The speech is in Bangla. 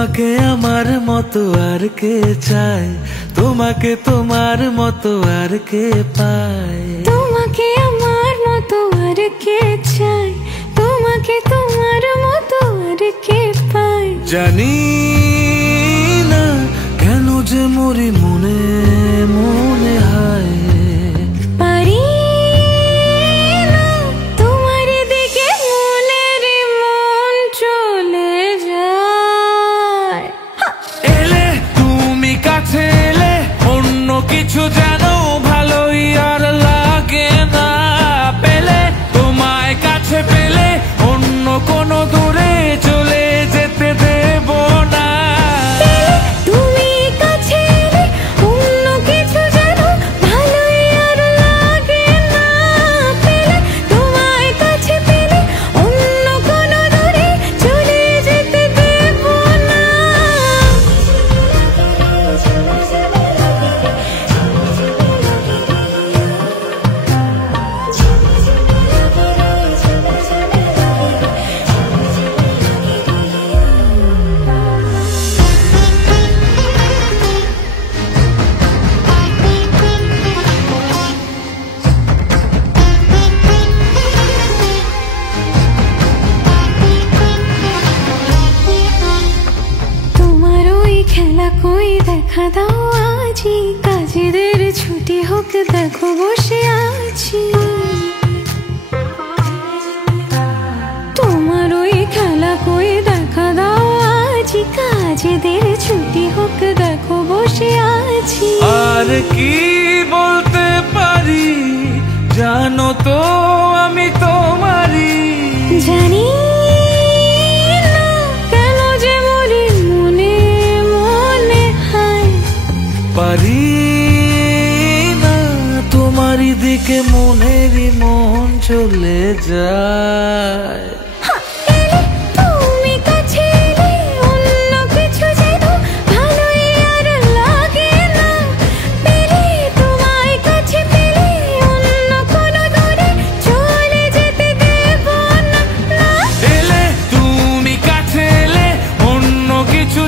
তোমাকে আমার মতো আর কে চায়, তোমাকে তোমার মতো আর কে পায়। তোমাকে আমার মতো আর কে চায়, তোমাকে তোমার মতো আর কে পায়। জানি না কেন যে মরি মনে মনে হায়, পারি না তোমার দিকে মনের মন চলে যায়। এলে তুমি কাছে এলে অন্য কিছু যেন ভালোই আর লাগে না। পেলে তোমায় কাছে পেলে অন্য কোনো দূরে চলে যেতে দেব না। তুমি কাছে এলে অন্য কিছু যেন ভালোই আর লাগে না। পেলে তোমায় কাছে পেলে অন্য কোনো দূরে চলে যেতে দেব না। তোমার ওই খেলা কই দেখা দাও আজি, কাজেদের ছুটি হোক দেখো বসে আছি। তোমার ওই খেলা কই দেখা দাও আজি, কাজেদের ছুটি হোক দেখো বসে আছি। আর কি বলতে পারি জানো তো আমি তোমারই। জানি না কেন যে মরি মনে মনে হায়, পারি না তোমারই দিকে মনেরই মন চলে যায়। এলে তুমি কাছে এলে অন্য কিছু যেন ভালোই আর লাগে না। পেলে তোমায় কাছে পেলে অন্য কোনো দূরে চলে যেতে দেব না। এলে তুমি কাছে এলে অন্য কিছু